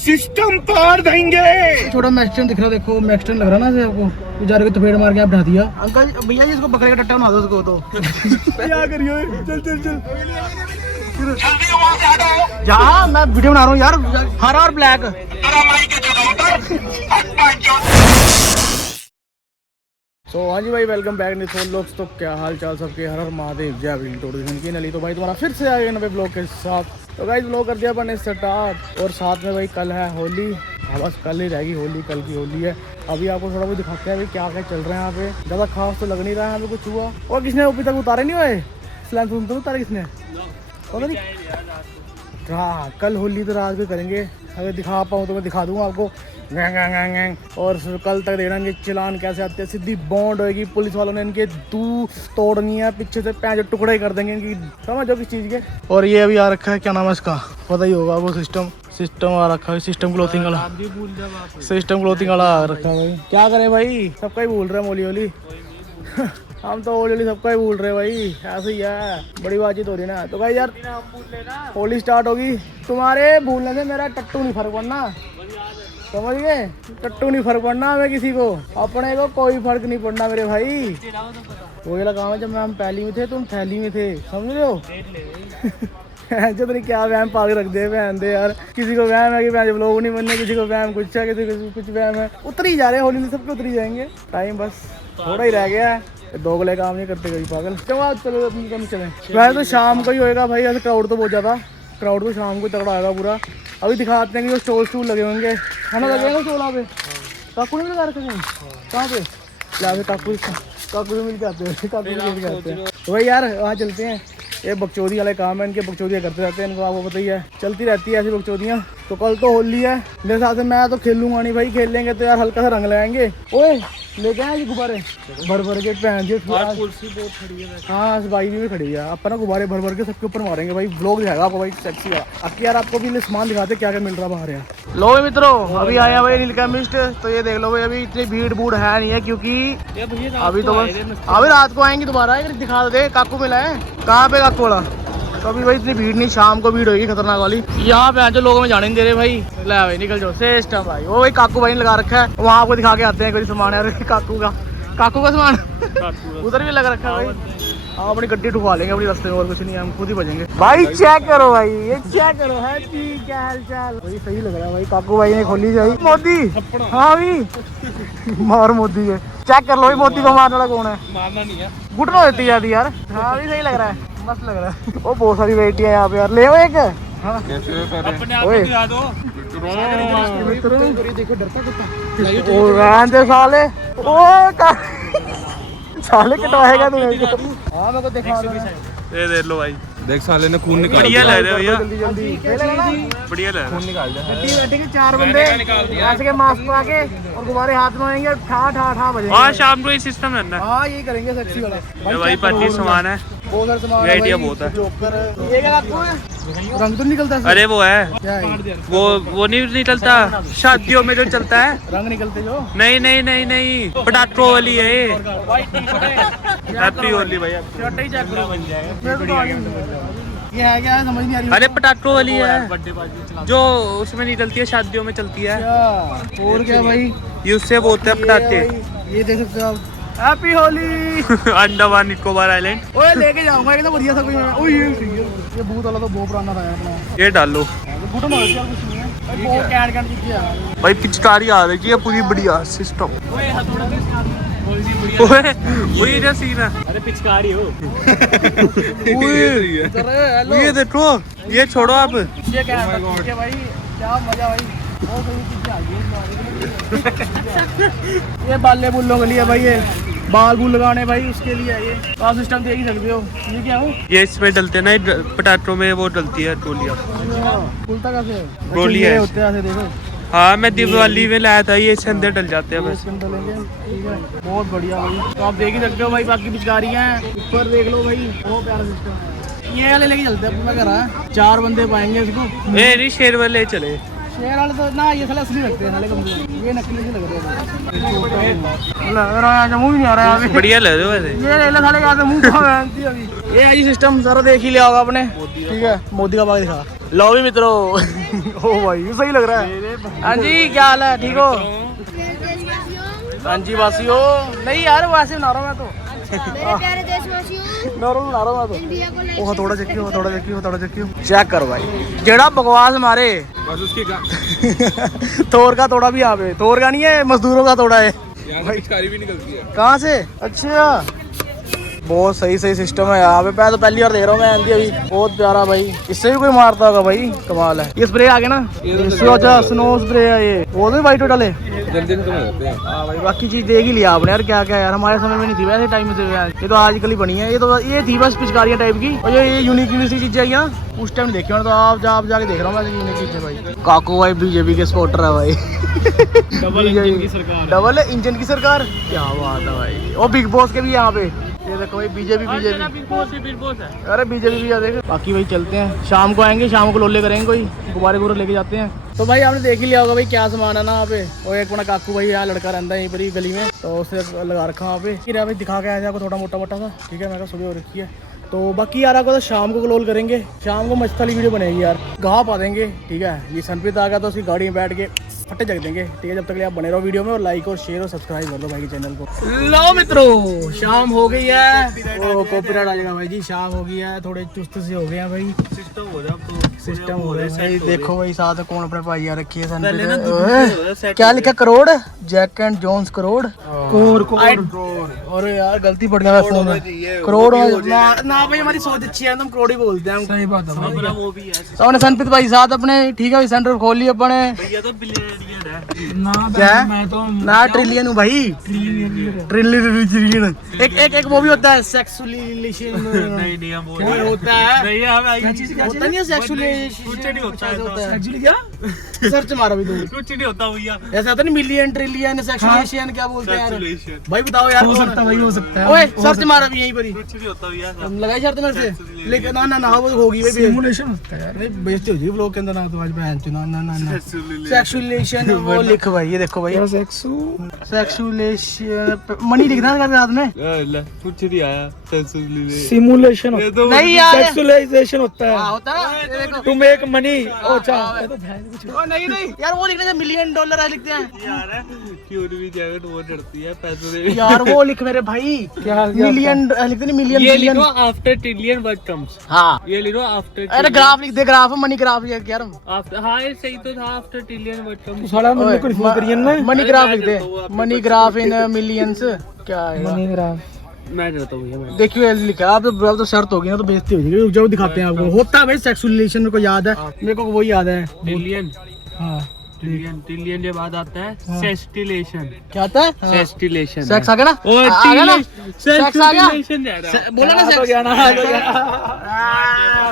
System पार देंगे। छोटा Maxton दिख रहा है, देखो मैक्सटन लग रहा है ना आपको, बेचारे को थपेड़ मार के आप ढा दिया। अंकल भैया जी इसको बकरे का टट्टा बना दो उसको तो। क्या करियो, चल चल चल जहाँ मैं वीडियो बना रहा हूँ यार, हरा और ब्लैक। सो हाँ जी भाई, वेलकम बैक निथोल लोग। तो क्या हाल चाल सबके, हर हर महादेव, जय भीम की नली। तो भाई तुम्हारा फिर से आ गया नवे ब्लॉग के साथ। तो गाइस ब्लॉग कर दिया अपन स्टार्ट, और साथ में भाई कल है होली। हाँ बस कल ही रहेगी होली, कल की होली है। अभी आपको थोड़ा बहुत दिखाते हैं भाई क्या क्या चल रहा है यहाँ पे। ज़्यादा खास तो लग नहीं रहा है यहाँ पे कुछ हुआ। और किसने अभी तक उतारे नहीं हुए स्लैम तो उतारे किसने, पता नहीं। हाँ कल होली तो रात को करेंगे, अगर दिखा पाऊँ तो मैं दिखा दूँगा आपको। और कल तक देखना इनके चलान कैसे आते हैं। सीधी बॉन्ड होएगी, पुलिस वालों ने इनके तोड़नी है, पीछे से पैंच टुकड़े कर देंगे इनकी, समझो किस चीज़ के। और ये अभी आ रखा है, क्या नाम है इसका पता ही होगा, वो सिस्टम आ रखा है, सिस्टम क्लोथिंग वाला। सिस्टम क्लोथिंग वाला आ रखा है भाई। क्या करें भाई, सबका ही भूल रहे हैं मोली होली। हम तो होली सबका ही भूल रहे हैं भाई, ऐसे ही है, बड़ी बातचीत हो रही है ना। तो भाई यार होली स्टार्ट होगी, तुम्हारे भूलने से मेरा टट्टू नहीं फर्क पड़ना, समझ गए। टट्टू नहीं फर्क पड़ना हमें किसी को, अपने को कोई फर्क नहीं पड़ना मेरे भाई। वही लगा है, जब हम पहली में थे तुम थैली में थे, समझ रहे हो। जो तो नहीं क्या वहम पागे रख दे बहन दे यार। किसी को वहम है कि मैं जब लोग नहीं बनने, किसी को वहम कुछ है, किसी को कुछ वहम है। उतर ही जा रहे हैं होली में, सबके उतर ही जाएंगे। टाइम बस थोड़ा ही रह गया है, दोगले काम नहीं करते कभी पागल। चलो अपनी कम चले। वैसे तो शाम को ही होएगा भाई, ऐसे क्राउड तो बहुत ज़्यादा, क्राउड तो शाम को तगड़ा आएगा पूरा। अभी दिखाते हैं कि जो स्टॉल लगे होंगे, है ना, लगे ना स्टॉल पे। काकू ने भी लगा रखे हैं, कहाँ पे जाके काकू से मिल के आते हैं, काकू से मिल के आते हैं। तो भाई यार वहाँ चलते हैं, ये बकचोदी वाले काम है इनके, बकचोदियाँ करते रहते हैं, इनको आपको पता ही है, चलती रहती है ऐसी बकचोदियाँ। तो कल तो होली है, मेरे हिसाब से मैं तो खेलूंगा नहीं भाई, खेल लेंगे तो यार हल्का सा रंग लगाएंगे। ओए लेके आए गुब्बारे भर भर के पहन के, हाँ भाई भी खड़ी है, अपन गुब्बारे भर भर के सबके ऊपर मारेंगे भाई। व्लॉग दिखाएगा आपको भाई सेक्सी है। अब यार आपको भी सामान दिखाते क्या क्या मिल रहा है बाहर यार। लो मित्रों अभी आया भाई नीलकंठ, तो ये देख लो भाई, अभी इतनी भीड़ बूढ़ है नहीं है, क्योंकि अभी तो बस अभी रात को आएंगे दोबारा। दिखा दे काकू मिला है, कहाँ पे काकू वाला। तो अभी भाई इतनी भीड़ नहीं, शाम को भीड़ होगी खतरनाक वाली। यहाँ पे जो लोगों में जाने नहीं दे रहे भाई। ले भाई निकल जाओ सिस्टम भाई। वो भाई काकू भाई ने लगा रखा है, वहाँ आपको दिखा के आते हैं कोई सामान है काकू का सामान उधर भी लगा रखा है भाई। हाँ अपनी गड्डी ठुका लेंगे अपनी रास्ते में, और कुछ नहीं, हम खुद ही बचेंगे भाई। चेक करो भाई, ये चेक करो है क्या हाल चाल भाई। सही लग रहा है भाई, काकू भाई ने खोली जाई मोदी। हाँ भाई मार मोदी है, चेक कर लो भाई मोदी को मारने वाला कौन है। मारना नहीं है, घुटना देती जाती यार। हाँ भी सही लग रहा है, मस्त लग रहा है। वो बहुत सारी वेराइटी है यहाँ पे यार, ले हो एक। हाँ देखो डरता कुत्ता साले, साले कटवाएगा तुम्हें। हाँ मेरे को देखा, ये देख लो भाई, देख साले ने खून निकाल, बढ़िया ले रहे हो भैया, बढ़िया ले खून निकाल दिया। गड्डी बैठेंगे 4 बंदे ऐसे के मास्क पा के, और गुब्बारे हाथ में आएंगे, ठा ठा ठा बजेंगे। हाँ शाम को ये सिस्टम है ना। हाँ ये करेंगे सेक्सी वाला भाई, पार्टी सामान है, बहुत सारे सामान, वैरायटी बहुत है। ये क्या आपको रंग तो निकलता है। अरे वो है, वो नहीं निकलता शादियों में जो चलता है, रंग निकलते जो। नहीं पटाटो वाली है ये। हैप्पी होली भाई, ये है क्या, समझ नहीं आ रही। अरे पटाटो वाली है जो उसमें निकलती है, शादियों में चलती है। और क्या भाई, ये उससे वो होते हैं पटाखे। ये देख सकते हो आप, हैप्पी होली। अंडमान निकोबार आइलैंड। ओए लेके जाऊंगा एकदम बढ़िया सा कोई। ओए ये भूत वाला तो बहुत पुराना था अपना। ये डाल लो घुटन हो यार, कुछ नहीं है भाई, बहुत कैंट चीजें आ भाई। पिचकारी आ रही है पूरी बढ़िया सिस्टम। वही जो सीन है, अरे पिचकारी हो। ये देखो, ये छोड़ो आप। ये क्या है भाई, क्या मजा भाई, बहुत सही चीजें आ गई। ये बाले बुल्लों के लिए भाई, ये बाल बूल लगाने भाई उसके लिए है ये। आप सिस्टम देख ही सकते हो। ये क्या हो, ये इसमें डलते हैं ना पटाटो में, वो डलती है टोलिया। खुलता कैसे है, टोली है होते हैं देखो। हाँ मैं दिवाली में लाया था, ये इसके अंदर डल जाते हैं बस। ठीक है बहुत बढ़िया भाई। तो आप देख ही सकते हो भाई, बाकी पिचकारियाँ हैं ऊपर देख लो भाई, बहुत प्यारा सिस्टम है। ये वाले लेके चलते हैं, मैं कह रहा है 4 बंदे पाएंगे इसको। ये नहीं शेर वाले चले, शेर वाले तो ना, ये साले असली लगते हैं साले कमजोर, ये नकली से लग रहे हैं। लग रहा है मुंह नहीं आ रहा है, बढ़िया लग रहे हो वैसे। ये ले ले साले, मुंह अभी। ये है जी सिस्टम, सारा देख ही लिया होगा आपने। ठीक है मोदी का बाग दिखा। लो भी मित्रों ओ भाई ये सही लग रहा है। हाँ जी क्या हाल है, ठीक हो? हाँ जी वासियों। नहीं यार वैसे बना रहा हूँ मैं तो मेरे प्यारे देशवासियों, नॉर्मल बना रहा हूँ मैं इंडिया को तो। ओह थोड़ा चेक चेक कर भाई जेड़ा बकवास मारे बस उसके थोर का तोड़ा भी यहाँ पे, थोर का नहीं है मजदूरों का तोड़ा है। यहाँ से पिचकारी भी निकलती है। कहाँ से? अच्छा बहुत सही सिस्टम है यहाँ पे। मैं तो पहली बार देख रहा हूँ मैं एमडी अभी। बहुत प्यारा भाई, इससे भी कोई मारता होगा भाई, कमाल है। ये स्प्रे आ गया ना, अच्छा स्नो स्प्रे है ये, वो भी वाइट डाले जल्दी खत्म हो जाते हैं। हाँ भाई बाकी चीज देख ही लिया आपने यार, क्या क्या यार हमारे समय में नहीं थी वैसे टाइम से। ये तो आजकल ही बनी है, ये थी बस पिचकारियाँ टाइप की। और ये यूनिक चीजें आई उस टाइम देखी मैंने, तो आप जाके देख रहा हूँ मैं यूनिक चीजें भाई। काकू भाई बीजेपी के सपोर्टर है भाई। डबल इंजन की सरकार, क्या बात है भाई। और बिग बॉस के भी यहाँ पे, ये देखो भाई बीजेपी अरे बीजेपी भी देख। बाकी भाई चलते हैं, शाम को आएंगे, शाम को लोले करेंगे, कोई गुब्बारे लेके जाते हैं। तो भाई आपने देख ही लिया होगा भाई क्या सामान है ना यहाँ पे। और एक अपना काकू भाई यहाँ लड़का रहता है यहीं पर ही गली में, तो उसे लगा रखा वहाँ पे। फिर भाई दिखा के आया आपको थोड़ा मोटा सा, ठीक है। मैं सुबह हो रखी है तो बाकी यार आपको तो शाम को क्लोल करेंगे, शाम को मस्त वाली वीडियो बनेगी यार, गाँव पा देंगे, ठीक है। ये सनप्रीत आ गया तो उसकी गाड़ी में बैठ के फटे जग देंगे, ठीक है। जब तक लिए आप बने रहो वीडियो में, और लाइक और शेयर और सब्सक्राइब कर दो भाई के चैनल को। लो मित्रों शाम हो गई है, वो कॉपीराइट आ जाएगा भाई जी। शाम हो गई है, थोड़े चुस्त से हो गए हैं भाई, सिस्टम हो रहा है भाई। देखो भाई साथ कौन अपने भाई आ रखी है सनप्रीत। क्या लिखा? Crore, Jack and Jones crore. और यार गलती पड़ गया फोन में, करोड़ ना भाई। हमारी सोच अच्छी है, हम करोड़ ही बोलते हैं। सही बात है। तो सनप्रीत भाई साथ अपने, ठीक है, सेंटर खोल लिया अपने। क्या मैं तो ना ट्रिलियन हूँ भाई, ट्रिलियन। एक वो भी होता है सेक्सुअलिजेशन, नहीं होता है, सर्च मारा भी तो कुछ नहीं होता भैया, ऐसा होता नहीं। मिलियन ट्रिलियन सेक्सुअलिजेशन क्या बोलते हैं यार भाई, बताओ यार। हो सकता है भाई, हो सकता है। ओए सर्च मारा भी यहीं पर ही, कुछ नहीं होता भैया। लगाई शर्त मेरे से, लेकिन ना वो होगी भाई, सिमुलेशन होता है यार। नहीं बेइज्जती हो जाएगी व्लॉग के अंदर ना, तो आज बहन चुना ना सेक्सुअलिजेशन वो लिख भाई। ये देखो भाई सेक्सुअलिजेशन मनी लिखना है साथ में, कुछ नहीं आया। सिमुलेशन नहीं यार, सेक्सुअलाइजेशन होता है। होता है तुम एक मनी नहीं यार, वो लिखने से $1 मिलियन लिखते हैं यार। क्यों भी जैकेट वो चढ़ती है पैसे दे यार, वो लिख मेरे भाई क्या मिलियन लिखते नहीं, मिलियन। ये लिखो आफ्टर ट्रिलियन वर्ड कम्स। हाँ ये लिखो आफ्टर। अरे ग्राफ लिख दे, ग्राफ मनी ग्राफ लिख यार। हाँ ये सही तो था, after trillion word comes. Money graph लिख दे, मनी ग्राफ इन मिलियंस। क्या है मनी ग्राफ? मैं डरता हूँ भैया। देखिए लिखा है, अब तो शर्त होगी ना, तो बेइज्जती हो जाएगी। जब दिखाते हैं आपको, होता है भाई सेक्सुअलिजेशन, मेरे को याद है, मेरे को वो याद है। ट्रिलियन, हाँ ट्रिलियन के बाद आता है सेस्टिलेशन। क्या आता है? सेस्टिलेशन। सेक्स आ गया ना, आ गया ना, सेक्स आ गया, बोला ना सेक्स आ गया।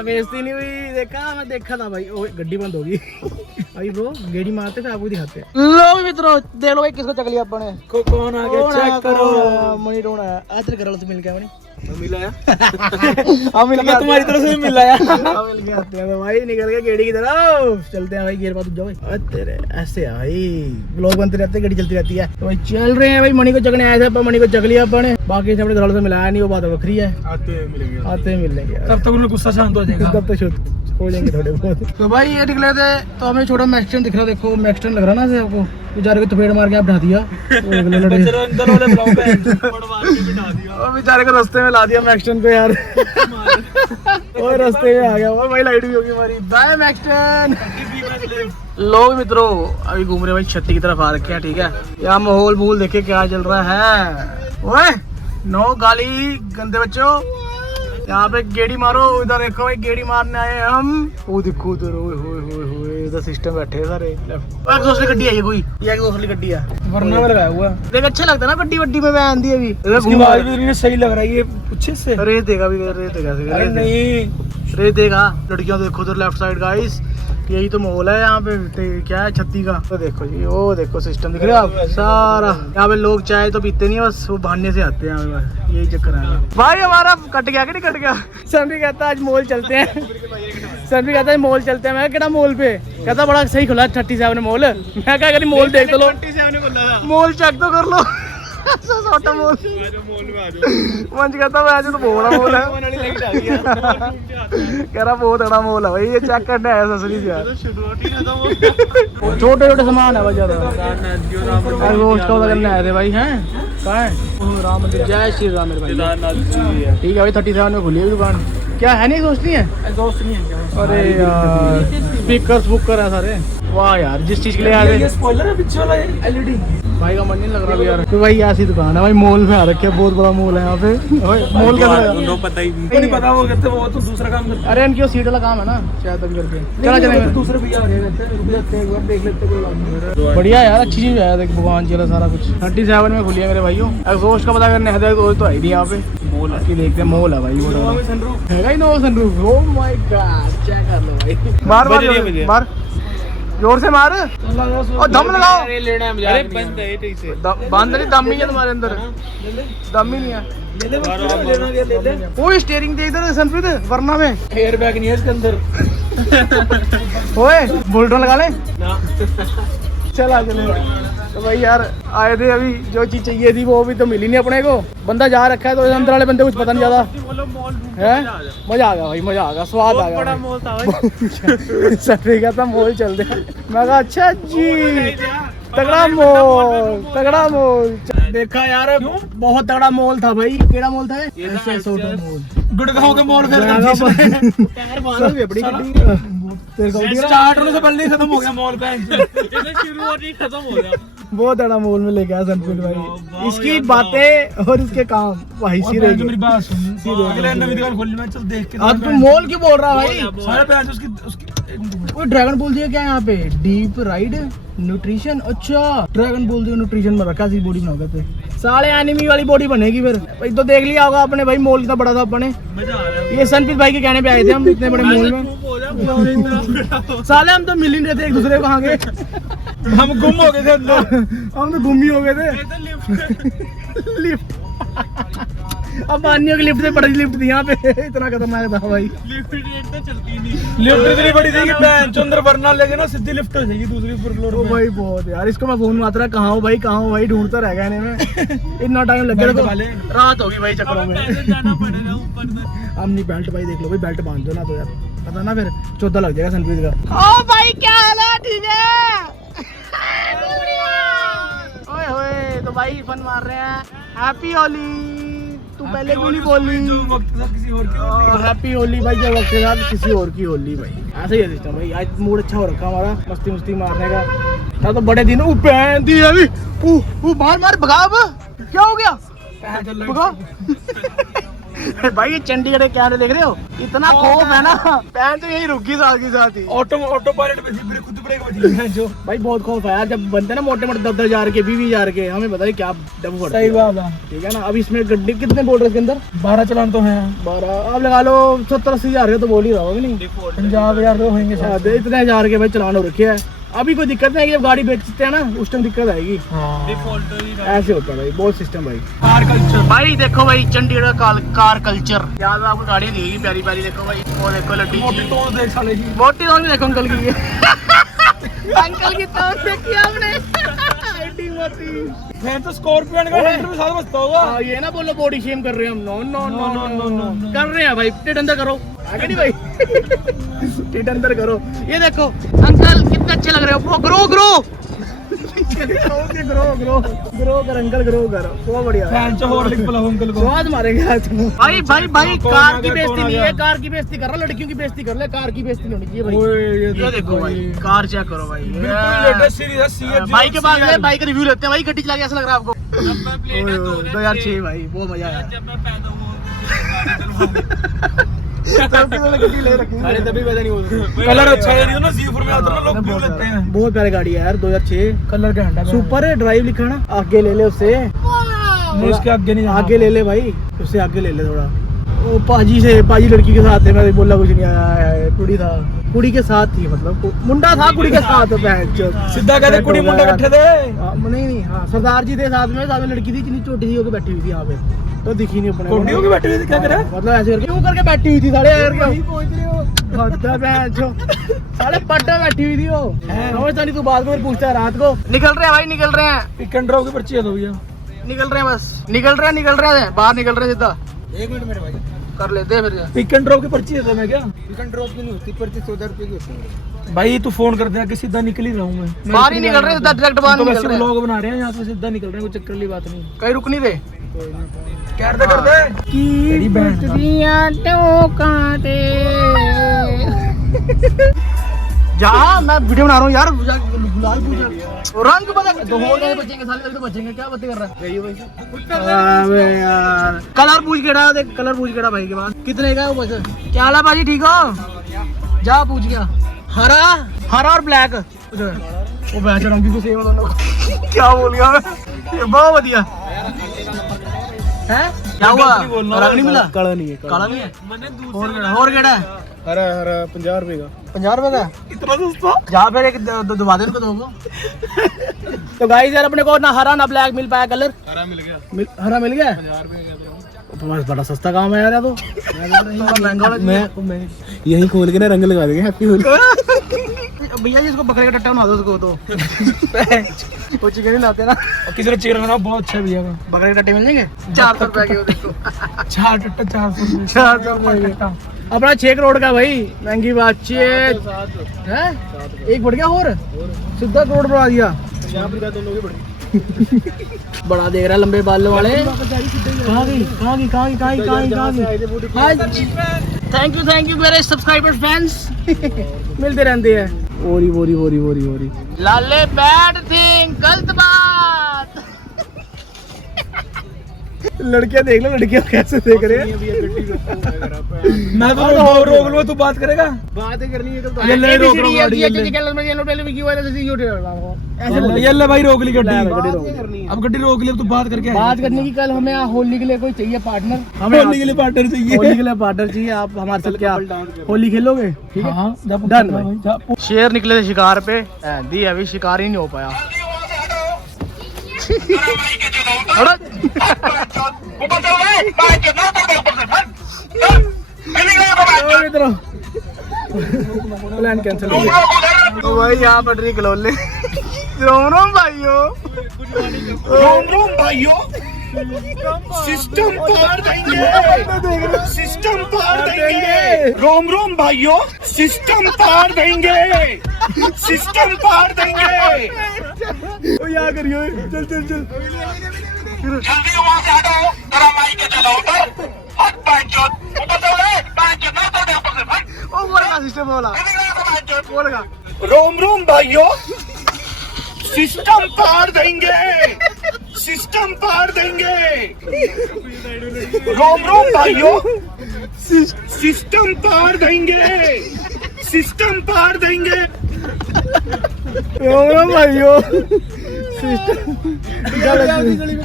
बेइज्जती नहीं हुई, देखा मैं देखा था भाई। ओ गड्डी बंद होगी भाई, ब्रो गेड़ी मारते थे, आपको दिखाते हैं। लो मित्रों देख लो भाई किसको चक लिया अपने को, कौन आ गया चेक करो। मनी टोन आया आज तेरे घर वाले से मिल गया मनी, मिला है। मिल गया, तुम्हारी तरफ से भी मिल रहा है। मिल गया तो भाई, निकल गया गेड़ी की तरफ। चलते हैं भाई, गियर पास जाओ भाई। तेरे ऐसे भाई ब्लॉग बनते रहते हैं, गाड़ी चलती रहती है। तो भाई चल रहे हैं भाई, मनी को चकने आए थे, मनी को चक लिया अपने। बाकी अपने घर वालों से मिलाया नहीं, वो बात वक्री है। आते मिलेंगे तब तक उन्हें गुस्सा शांत हो जाएगा, तब तक हो जाएंगे थोड़े बहुत। तो भाई ये निकले थे, तो हमें छोटा मैक्सटन दिख रहा, देखो मैक्सटन लग रहा ना से आपको। बेचारे को थपेड़ मार के आप ढा दिया, और बेचारे को रास्ते में ला दिया मैक्सटन पे यार। और रास्ते में आ गया, और भाई लाइट भी होगी हमारी। Bye Maxton. लो मित्रों अभी घूम रहे भाई, छत्ती की तरफ आ रखे हैं, ठीक है। यहाँ माहौल भूल देखे क्या चल रहा है। ओए नो गाली गंदे बच्चों, यहाँ पे गेड़ी मारो। इधर देखो भाई, गेड़ी मारने आए हम। वो देखो उधर, ओए इधर सिस्टम बैठे सारे। एक दूसरी गड्डी है ये, कोई ये एक दूसरी गड्डी है, वरना में लगाया हुआ। देख अच्छा लगता है ना गड्डी वड्डी में, मैं आंधी अभी सही लग रहा है ये पीछे से। रेत देगा भी, रेत देगा, नहीं रेत देगा। लड़कियां देखो उधर लेफ्ट साइड गाइस, यही तो माहौल है यहाँ पे। क्या है छत्ती का, तो देखो जी, वो देखो सिस्टम दिख रहे हैं आप सारा। यहाँ पे लोग चाय तो पीते नहीं है, बस वो बहाने से आते हैं, बस यही चक्कर है भाई। हमारा कट गया कि नहीं कट गया? सनप्रीत कहता है आज मॉल चलते हैं, सनप्रीत कहता है मॉल चलते हैं। मैं कहता मॉल पे, कहता बड़ा सही खुला 37 मॉल। मैं क्या करी, मॉल देख तो लो, मॉल चेक तो कर लो। छोटा मॉल मंच कहता मैं आज तो बहुत बड़ा मॉल है कह रहा बहुत बड़ा मॉल है भाई ये चेक करने आया ससुरी से यार छोटे छोटे सामान है भाई ज्यादा रोस्ट का करने आए थे भाई हैं कहाँ है राम मंदिर जय श्री राम मेरे भाई ठीक है भाई 37 में खुली है दुकान क्या है नहीं दोस्त नहीं है अरे यार स्पीकर बुकर है सारे वाह यार जिस चीज के लिए आए थे स्पॉइलर है पीछे वाला एलईडी भाई का मन नहीं लग रहा अभी यार तो भाई ऐसी दुकान है भाई मॉल में आ रखे है बहुत बड़ा मॉल है यहाँ पे मॉल के अंदर पता ही नहीं पता वो कहते वो तो दूसरा काम करते अरे इनकी वो सीट वाला काम है ना शायद तक करके चला चला हैं दूसरे भैया आ रहे रहते हैं रुक जाते हैं एक बार देख लेते हैं कोई बात नहीं बढ़िया यार अच्छी चीज है देख भगवान जी का सारा कुछ 37 में खुली है मेरे भाइयों एग्जॉस्ट का पता करने है तो है नहीं यहाँ पे मॉल की देखते हैं मॉल है भाई वो है ही no sunroof oh my god check कर लो भाई मार मार जोर से मार और दम लगाओ अरे बंद है ठीक से बंद नहीं दम ही है तुम्हारे अंदर दम ही नहीं है वो स्टीयरिंग दे इधर सनप्रीत वरना में एयर बैग नहीं है इसके अंदर ओए बुलटन लगा ले चला चले तो भाई यार आए थे अभी जो चीज चाहिए थी वो भी तो मिली नहीं अपने को बंदा जा रखा है तो अंदर वाले बंदे कुछ पता नहीं ज्यादा है मजा आ गया भाई मजा आ गया स्वाद आ गया मॉल था भाई सर का था मॉल चल रहा मैं कहा अच्छा जी तगड़ा मॉल देखा यार बहुत तगड़ा मॉल था भाई केड़ा मॉल था ये मॉल गुड़गांव के मॉल फिर स्टार्ट होने से पहले ही खत्म हो गया मॉल का शुरू होने ही खत्म हो गया बहुत बड़ा मॉल में ले गया सनप्रीत भाई इसकी बातें और इसके काम भाई सीधे मेरी बात सुन अगले नवी दुकान खोलनी मैं चल देख के अब तू मॉल क्यों बोल रहा भाई सारे पैसे उसकी वो ड्रैगन बोल दिया क्या यहाँ पे डीप राइड न्यूट्रिशन अच्छा ड्रैगन बोल दिया न्यूट्रिशन में रखा सी बॉडी बनाओगे तो साले एनिमी वाली बॉडी बनेगी फिर भाई तो देख लिया होगा आपने भाई मॉल कितना बड़ा था अपने ये सनप्रीत भाई के कहने पे आए थे हम इतने बड़े मॉल में साले हम तो मिल ही नहीं रहे थे एक दूसरे को कहाँ गए हम गुम हो गए थे अंदर हम तो गुम ही हो गए थे लिफ्ट अब पानियों की लिफ्ट से बड़ी लिफ्ट थी यहाँ पे इतना खतरनाक था भाई लिफ्ट तो चलती नहीं लिफ्ट इतनी बड़ी थी कि बहन चंद्र वरना लेके ना सीधी लिफ्ट हो जाएगी दूसरी फ्लोर ओ भाई बहुत यार इसको मैं फोन मात्र कहाँ हूँ भाई ढूंढता रह गया इन्हें में इतना टाइम लग गया रात होगी भाई चक्करों में जाना पड़ेगा ऊपर तक अपनी बेल्ट भाई देख लो भाई बेल्ट बांध दो ना तो यार पता ना फिर 14 लग जाएगा सनप्रीत का ओ भाई क्या हाल है ठीक है ओए होए तो भाई फन मार रहे हैं हैप्पी होली तू पहले क्यों नहीं बोली किसी और की हैप्पी होली भाई जब वक्त के साथ किसी और की होली भाई ऐसा ही है सिस्टम भाई आज मूड अच्छा हो रखा हमारा मस्ती मारने का था तो बड़े दिन पहन दी अभी मार भगा अब क्या हो गया भगा भाई ये चंडीगढ़ के क्या देख रहे हो इतना खौफ है ना पैन तो यही रुकी साथ ही ऑटो पायलट पे खुद ब्रेक बजी है जो भाई बहुत खौफ है यार जब बनते हैं ना मोटे 10,000 के 20,000 के हमें पता नहीं क्या डब पड़ता सही बात है ठीक है ना अब इसमें गड्ढे कितने बोल रहे इसके अंदर 12 चलान तो हैं 12 अब लगा लो 70-80 हजार के तो बोल ही रहा होगा नहीं 50,000 तो होंगे शायद इतने हजार के भाई चलान हो रखे है अभी कोई दिक्कत नहीं है जब गाड़ी बेचते हैं ना उस टाइम दिक्कत आएगी ऐसे होता है भाई बहुत सिस्टम भाई कार कल्चर भाई देखो भाई चंडीगढ़ कार कल्चर याद आपको गाड़ी देगी प्यारी प्यारी देखो भाई वो देखो लड्डी मोटी तो देख साले की मोटी तो देखो अंकल की अंकल की तो देखी आपने एडी मोटी मैं तो स्कॉर्पियो का हेडर में साथ बसता होगा ये ना बोलो बॉडी शेम कर रहे हैं हम नो कर रहे हैं भाई टिट अंदर करो आगे नहीं भाई टिट अंदर करो ये देखो अंकल कितने अच्छे लग रहे हो ग्रो कर अंकल ग्रो करो बहुत बढ़िया फैन चो और लिख पला अंकल को स्वाद मारेंगे आज भाई कार की बेइज्जती नहीं है कार की बेइज्जती कर रहा लड़कियों की बेइज्जती कर ले कार की बेइज्जती नहीं होनी चाहिए भाई ये देखो भाई कार चेक करो भाई बिल्कुल लेटेस्ट सीरीज है भाई के पास बाइक रिव्यू लेते हैं भाई गड्डी चला के ऐसा लग रहा है आपको 2006 भाई बहुत मजा आया जब मैं पैदा हुआ अरे तभी पैदा नहीं होता कलर अच्छा है नहीं ना C4 में आता ना लोग व्यू लेते हैं बहुत प्यारी गाड़ी है यार 2006 कलर का हंडा सुपर है ड्राइव लिखा ना आगे ले ले उससे उसके आगे नहीं आगे ले ले भाई उससे आगे ले ले थोड़ा वो पाजी लड़की के साथ है मैं बोला कुछ नहीं आया कुड़ी के साथ थी मतलब मुंडा था कुड़ी के साथ सीधा कहते कुड़ी मुंडा इकट्ठे थे नहीं हाँ सरदार जी थे साथ में लड़की थी कितनी छोटी सी होकर बैठी हुई थी यहाँ पे तो दिखी नहीं अपने कोटियों की बैठी हुई थी क्या करे मतलब ऐसे करके क्यों करके बैठी हुई थी साले साले पट्टा बैठी हुई थी वो समझता नहीं तू बात को फिर पूछता है रात को निकल रहे हैं भाई निकल रहे हैं पिक एंड ड्रॉप की पर्ची है तो भैया निकल रहे हैं बस, निकल रहे हैं बाहर निकल रहे हैं सीधा। 1 मिनट मेरे भाई कर लेते हैं फिर। पिक एंड ड्रॉप की पर्ची देता मैं क्या? पिक एंड ड्रॉप की नहीं होती पर्ची, 14 रुपए की होती है भाई तू फोन कर दे कि सीधा निकल ही रहा हूँ मैं। बाहर ही निकल रहे हैं, डायरेक्ट बाहर तो निकल वैसे रहे हैं, व्लॉग बना रहे हैं, यहाँ से सीधा निकल रहे हैं, कोई चक्कर वाली बात नहीं। कहीं रुक नहीं रहे। कर दे तेरी बहन जहाँ मैं वीडियो बना रहा हूँ यार, लाल पूछ रंग बदल तो हो गए, बचेंगे साले तो बचेंगे, क्या बातें कर रहा है? अबे यार कलर पूछ केड़ा, देख कलर पूछ केड़ा भाई के पास कितने का है वो पैसे। क्या हाल है भाजी, ठीक हो? जा पूछ गया। हरा और ब्लैक वो बैच रंग भी सेम है दोनों। क्या बोल गया मैं, ये बहुत बढ़िया है। क्या हुआ, रंग नहीं मिला? काला नहीं है, काला नहीं है। और केड़ा है? हरा 50 रुपए का। 50 रुपए का इतना सस्ता। जहाँ पे एक दबा दे उनको दोनों। तो गाइस यार अपने को ना हरा ना ब्लैक मिल पाया, कलर हरा मिल गया। हरा मिल गया। 50 रुपए का। तुम्हारा बड़ा सस्ता काम है यार ये तो। मैं यहीं खोल के ना रंग लगा देंगे हैप्पी होली। भैया जी इसको बकरे का टट्टा बना दो उसको तो। वो चिकन ही लाते ना। किसी ने चिकन खाना बहुत अच्छा भैया का। बकरे के टट्टे मिल जाएंगे 400 रुपए के। वो देखो 4 टट्टा 400 400 रुपए का अपना 6 करोड़ का भाई, महंगी बातचीत है। एक बढ़ गया और सीधा करोड़ बढ़ा दिया। बड़ा देख रहा है लंबे बालों वाले। कहाँ गई? थैंक यू मेरे सब्सक्राइबर्स फैंस। मिलते रहते हैं। ओरी लाले बैड थिंग, गलत बात। लड़कियां देख लो, लड़कियां कैसे देख रहे हैं। मैं तो रोक लूँ, तू बात करेगा? बातें करनी है तो ये ले रोक लो गाड़ी, ये ले भाई रोक ली गड्डी। अब गड्डी रोक ली, अब तू बात करके बात करने की। कल हमें होली के लिए कोई चाहिए पार्टनर, हमें होली के लिए पार्टनर चाहिए। होली के लिए पार्टनर चाहिए। आप हमारे साथ क्या होली खेलोगे? ठीक है हाँ डन भाई। शेर निकले थे शिकार पे, दी अभी शिकार ही नहीं हो पाया। प्लान कैंसिल हो गया तो भाई यहाँ पर रही कलोले। रोम भाइयों सिस्टम पार देंगे, सिस्टम पार देंगे। रोम भाइयों सिस्टम पार देंगे, सिस्टम पार देंगे। यहाँ करियो, चल जल्दी वहाँ से हटो, जरा माइक के चलो उधर। हट पैंचोद, ऊपर ले पैंचोद, ना तो ऊपर से हट। ओ बोलेगा सिस्टम वाला, बोलेगा रोम भाइयों सिस्टम पार देंगे, सिस्टम पार देंगे। रोम भाइयों सिस्टम पार देंगे, सिस्टम पार देंगे। रोम भाइयों जल्दी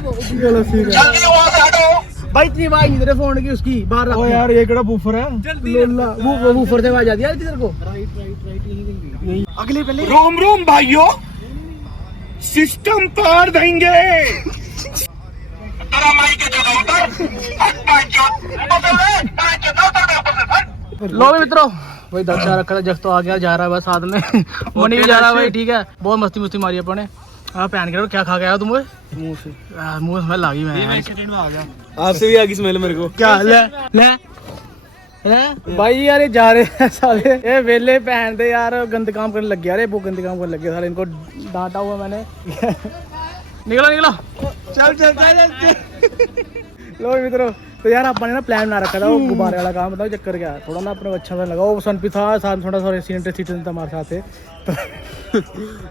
वहाँ से हटो। भाई इतनी आवाज नहीं तेरे फोन की, उसकी बाहर रख। ओ यार ये केड़ा बूफर है। लोला वो बूफर से आवाज आती है तेरे को। अगले पहले रोम भाइयों सिस्टम पार देंगे। जरा माइक के चलो उधर। हट पैंचोद, ऊपर ले पैंचोद, ना तो ऊपर से हट। लो भी मित्रों भाई दक्षा रखा था, जग तो आ गया, जा रहा है बस साथ में। मनी भी जा रहा है भाई, ठीक है। बहुत मस्ती मारी अपने। हाँ पहन के क्या खा गया तुम? मुंह से स्मेल आ गई। मैं सेकंड में आ गया, आपसे भी आ गई स्मेल मेरे को। क्या ले भाई यार ये जा रहे हैं साले, ये वेले पहन दे यार, गंद काम करने लग गया। अरे वो गंद काम करने लग गया साले, इनको डांटा हुआ मैंने। निकलो चल। लो मित्रों तो यार अपने ना प्लान बना रखा था, वो गुब्बारे वाला काम। बताओ चक्कर क्या थोड़ा ना अपने अच्छा सा लगा। वो सनपी था साथ, थोड़ा सा सीन था हमारे साथ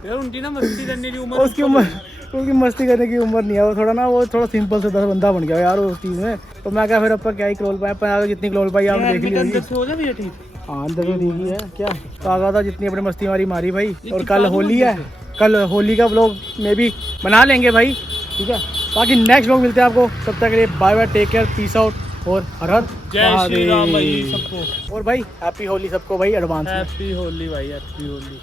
यार उनकी ना मस्ती करने की उम्र, उसकी मस्ती करने की उम्र नहीं है। वो थोड़ा सिंपल से 10 बंदा बन गया यार उस चीज में। तो मैं क्या फिर अपन क्या ही क्लोल पाए, अपन जितनी क्लोल पाई आपने देख ली होगी। हाँ अंदर तो ठीक ही है क्या, तो आगा था जितनी अपनी मस्ती मारी भाई। और कल होली है, कल होली का व्लॉग में भी बना लेंगे भाई, ठीक है। बाकी नेक्स्ट व्लॉग मिलते हैं आपको, तब तक के लिए bye bye, take care, peace out और हर हर जय श्री राम भाई सबको। और भाई हैप्पी होली सबको भाई एडवांस में। हैप्पी होली भाई, हैप्पी होली।